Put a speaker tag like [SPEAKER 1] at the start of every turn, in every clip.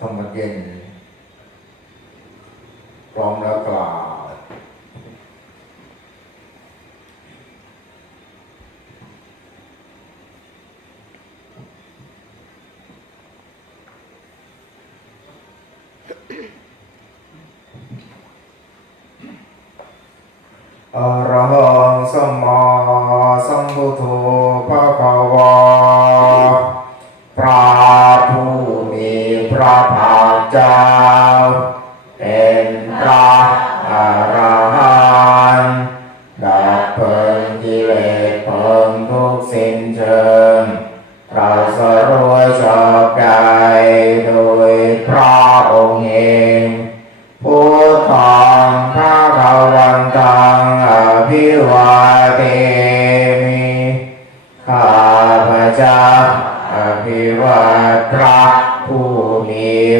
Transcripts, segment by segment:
[SPEAKER 1] ธรรมเย็นพร้อมแล้วกล่าว ระภาคเจ้าเป็นพระ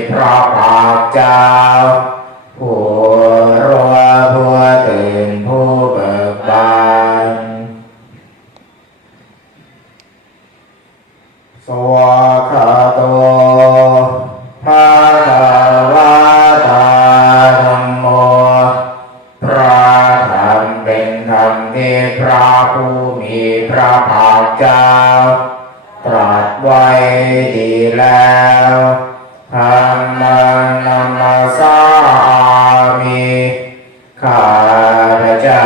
[SPEAKER 1] มี ข้าพเจ้า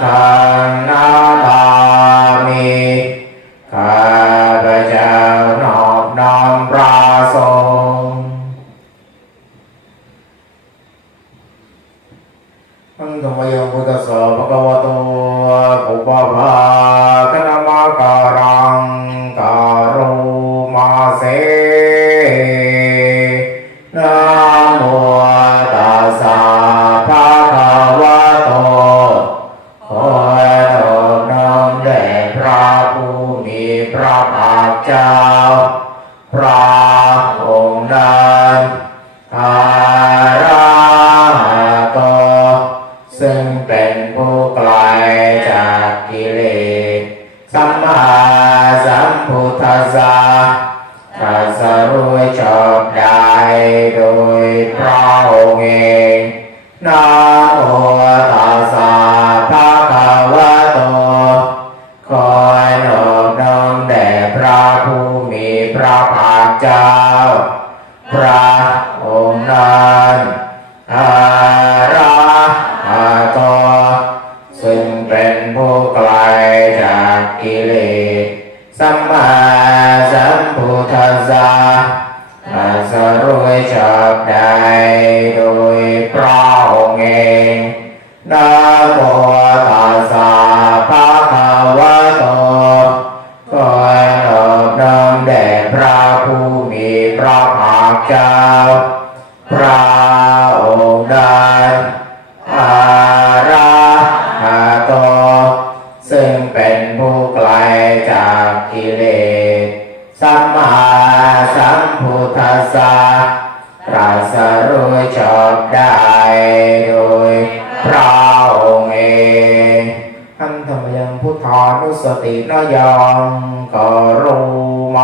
[SPEAKER 1] งาคเจ้า เจ้า พระองค์นั้นอาราหะตซึ่งเป็นผู้ไกลจากกิเลสสัมมาสัมพุทธัสสะตรัสรู้ชอบได้โดยพระองค์เองนะ แด่พระผู้มีพระภาคเจ้า พระองค์นั้อาราหะโตซึ่งเป็นผู้ไกลจากกิเลสสัมมาสัมพุทธัสสะตรัสรู้ชอบได้โดยพระองค์เองอันธรรมยังพุทธานุสตินยังกรุ ม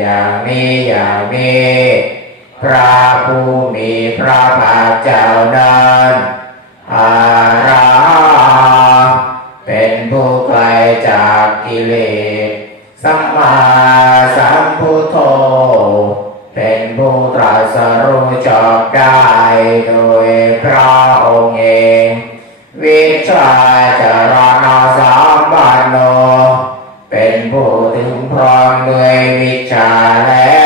[SPEAKER 1] อย่างนี้อย่างนี้พระผู้มีพระภาคเจ้านั้นอาราเป็นผู้ไกลจากกิเลสสัมมาสัมพุทโธสรู้ชอบได้โดยพระองค์เอง วิชาจารณาสามบันโน เป็นผู้ถึงพร้อมด้วยวิ ชาและ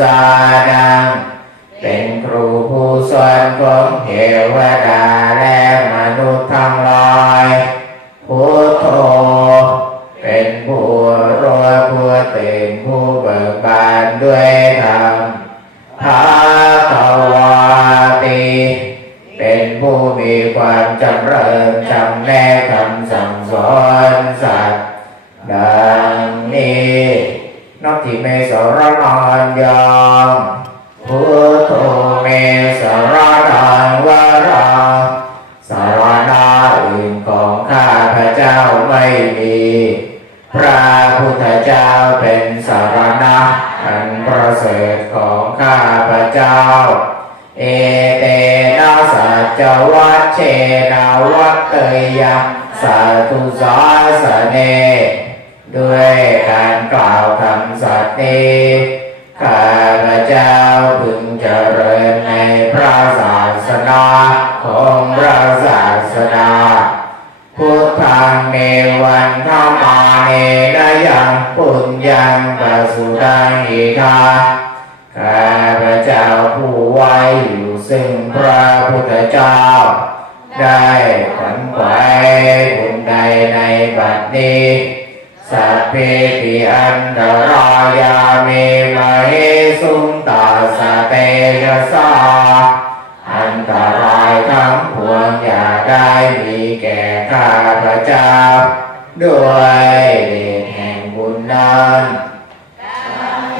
[SPEAKER 1] สานัง เป็นครูผู้สอนของเทวดาและมนุษย์ทั้งหลายพุทโธเป็นผู้รู้ผู้ตื่นผู้เบิกบานด้วยธรรมภาควาติเป็นผู้มีความจำเริญจำแนกคำสั่งสอนสัตว์ดังนี้ นักที่เมสรนอนยองพุทโธเมสรนังวราสารนาอื่นของข้าพระเจ้าไม่มี พระพุทธเจ้าเป็นสารณะอันประเสริฐของข้าพระเจ้า เอเตนะสัจวัชเชนะวัตเตยะสาธุสาสเน ด้วยการกล่าวคำสัตย์นี้ข้าพระเจ้าพึงเจริญในพระศาสนาของพระศาสนาพุทธังเนวันธรรมาเนนยังปุญญังปสุดังอิทาข้าพระเจ้าผู้ไว้อยู่ซึ่งพระพุทธเจ้า ได้ขวัญไขวายบุญใดในบัดนี้ สัพเพปิอันตรายาเมมาเฮสุงตาสเตยะสาอันตรายทั้งปวงอย่าได้มีแก่ข้าพระเจ้า ด้วยเดชแห่งบุญนั้น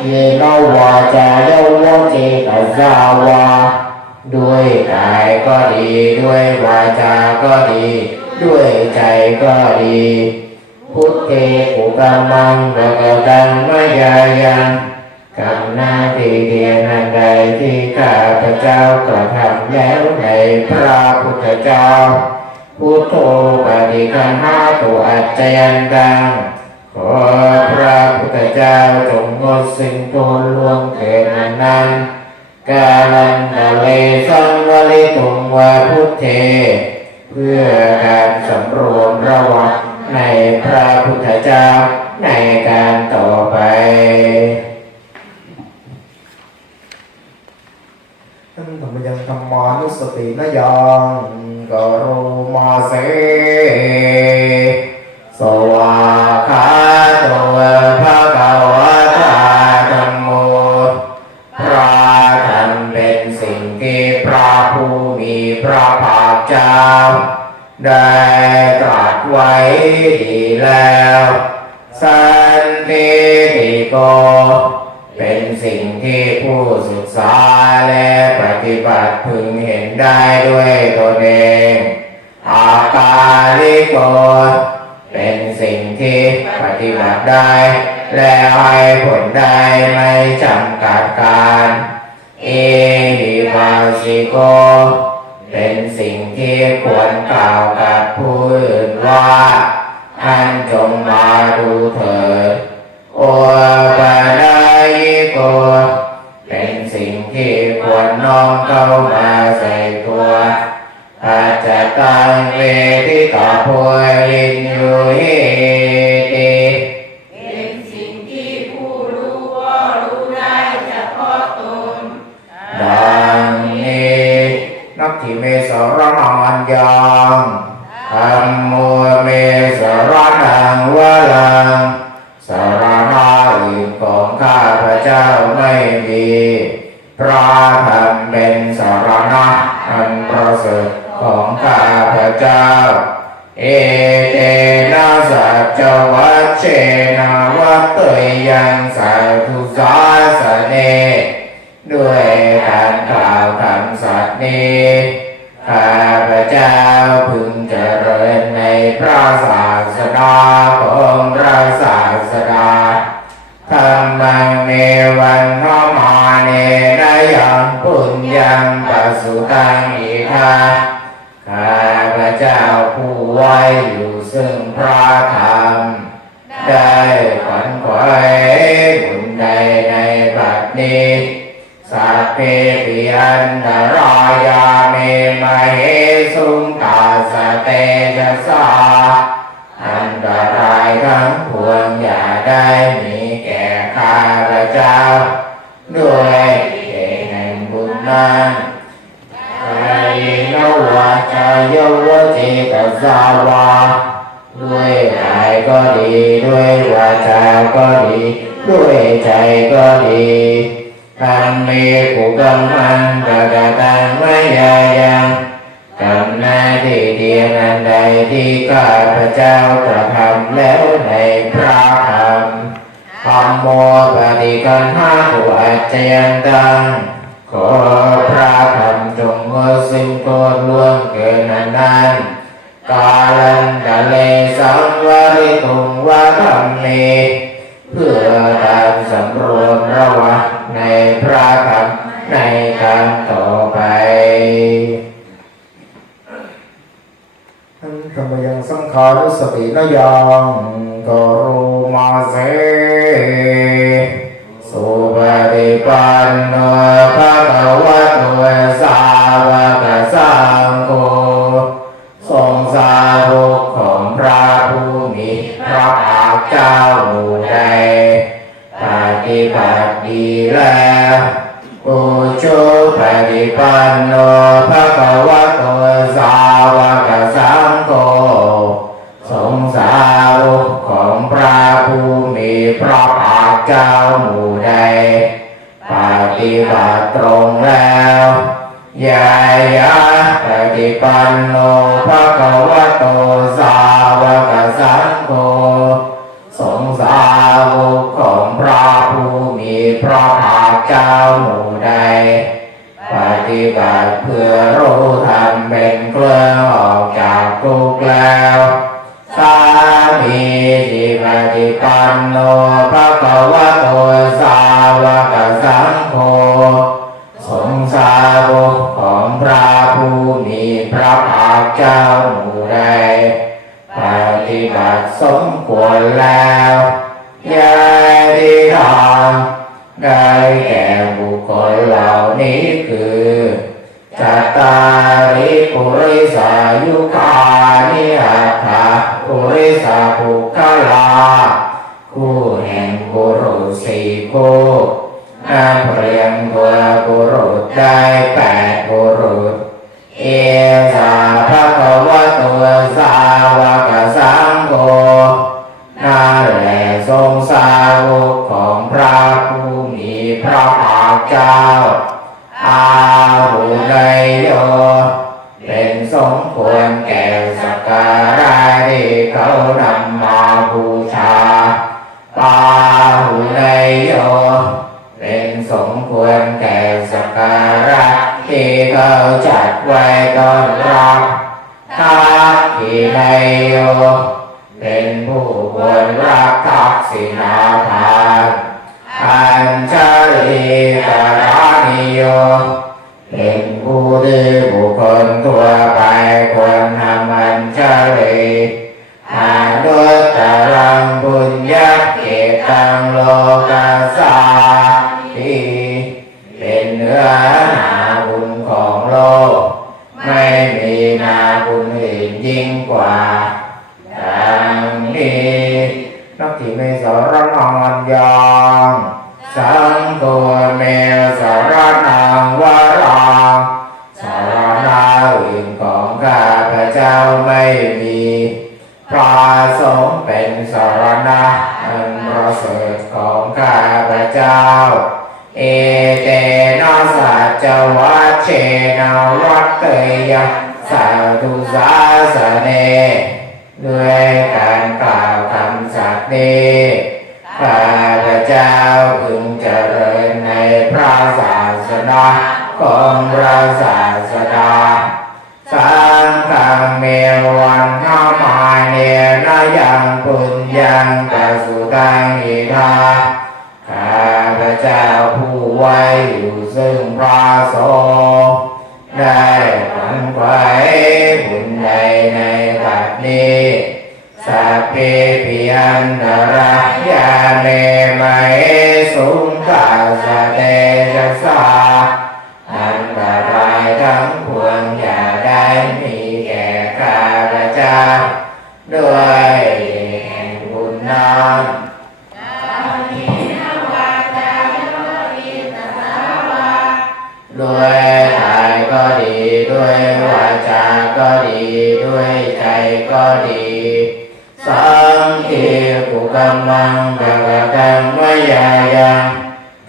[SPEAKER 1] เยโนวาจาโยวเจตสาวาด้วยกายก็ดี ด้วยวาจาก็ดี ด้วยใจก็ดี พุทเทปุกามังกะกตังมะยายังกำหน้าที่เดียนันใดที่ข้าพเจ้ากระทำแล้วในพระพุทธเจ้า พุทโธปฏิคันหาตุอัจจยันตังขอพระพุทธเจ้าจงงดสิ่งโทนล่วงเกินนั้นนั้นกาลันตะเลสังวลิตุงวาพุทเท เพื่อการสำรวมระวัง ในพระพุทธเจ้าในการต่อไป
[SPEAKER 2] ท่านธรรมยังธรรมานุสตินยังกโรมาเส
[SPEAKER 1] สวาคาโตภะคะวะตาธัมโมพระธรรมเป็นสิ่งที่พระผู้มีพระภาคเจ้าได้ ว้ดีแล้ว สันติติโก เป็นสิ่งที่ผู้ศึกษาและปฏิบัติพึงเห็นได้ด้วยตนเองอาการลิโกเป็นสิ่งที่ปฏิบัติได้ และให้ผลได้ไม่จำกัดการ เอหิปัสสิโก เป็นสิ่งที่ควรกล่าวกับผู้อื่นว่าท่านจงมาดูเถิดโอปะนายิโกเป็นสิ่งที่ควรน้อมเข้ามาใส่ตัวอาจจะตังเวทิตาโพลินอยูหิติ
[SPEAKER 3] เป็ ด้
[SPEAKER 1] วยการกล่าวคำสัตย์นี้ ปิอันตรายาเมมาเหสุงตาสเตจะสาอันตรายทั้งปวงอย่าได้มีแก่ข้าพเจ้า ด้วยเหตุแห่งบุญนั้นกายนวาจายวจิตสาวาด้วยกายก็ดี ด้วยวาจาก็ดี ด้วยใจก็ดี ทำมีกุกรรมันกะกะตังไม่ยายังกรรมหน้าที่เดียนันใดที่ข้าพระเจ้ากระทำแล้วในพระธรรมธรรมโมปฏิกันหาหัวใจยันตังขอพระธรรมจงงดสิ้นโทษล่วงเกินนานนั้นกาลันกะเลสังวริตุงวะธรรมเม เพื่อการสำรวมระวังในพระธรรมในการต่อไป
[SPEAKER 2] ท่านธรรมยังสังขารุสตินยังกรุมาเสสุปฏิปันโนภะคะวะโตสาวกสังโฆทรงสาวกของพระผู้มีพระภาคเจ้า ใดปฏิบัติดีแล้วปุชุปฏิปันโนภะคะวะโตสาวกสังโฆสงสาวกของพระผู้มีพระภาคเจ้าหมู่ใดปฏิบัติตรงแล้วยายะปฏิปันโนภะคะวะโตสาวกสังโฆสงาวกของพระผู้มีพระภาคเจ้าหมู่ใด ปฏิบัติเพื่อรู้ธรรมเป็นเครื่องออกจากทุกข์แล้วสามีจิปฏิปันโนภะคะวะโตสาวกสังโฆสงสาวกของพระผู้มีพระภาคเจ้าหมู่ใดปฏิบัติสมควรแล้ว ยาดีทางได้แก่บุคคลเหล่านี้คือจัตตาริปุริสายุคานิอัตถาปุริสาภูคลา คู่แห่งบุรุษสี่คู่นับเรียงตัวบุรุษได้แปดบุรุษ เอสา ทรงสาวกของพระผู้มีพระภาคเจ้า อาหุไนโยเป็นสมควรแก่สักการะที่เขานำมาบูชาปาหุไนโยเป็นสมควรแก่สักการะที่เขาจัดไว้ต้อนรับทักขิไนโยเป็นผู้ ควรรับทักษิณาทานอัญชลีกรานิโยเป็นผู้ที่บุคคลทั่วไปควรทำอัญชลีอานุตตรังบุญญาเกตังโลกัสสา จวัชเชนวัตเตยะสาธุสาสเนด้วยการกล่าวคำสัตย์นี้ข้าพเจ้าพึงเจริญในพระศาสนาของพระศาสดาสังฆเมวันนามาเนนยังปุญญังกสุตังอิทา ข้าพเจ้าผู้ไว้อยู่ซึ่งพระสงฆ์ได้ฝันไว้บุญใดในบัดนี้สัพเพปิยันตรายาเนไมสุงกาสเตจัสาอันตรายทั้งปวงอย่าได้มีแก่ข้าพระเจ้าด้วยแห่งบุญนั้น ด้วยกายก็ดีด้วยวาจาก็ดีด้วยใจก็ดีสังคีกุกรรมังกะกะกังวายายัง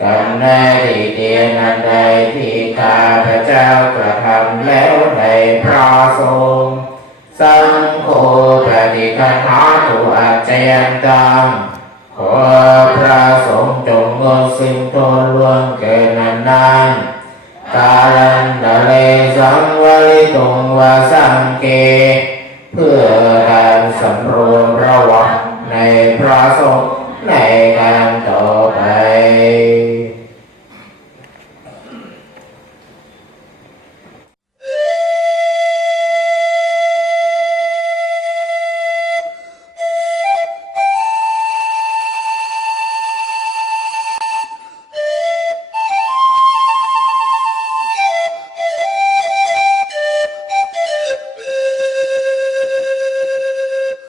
[SPEAKER 2] กรรมในที่เตียนอันใดที่ข้าพระเจ้ากระทำแล้วในพระสงฆ์สังโฆปฏิคันหาตุอัจยันตังขอพระสงฆ์จงงดสิ่งตนล่วงเกณันนั้น กาลันดะเลสังวริตุงวาสังเก เพื่อการสำรวมระวังในพระสงฆ์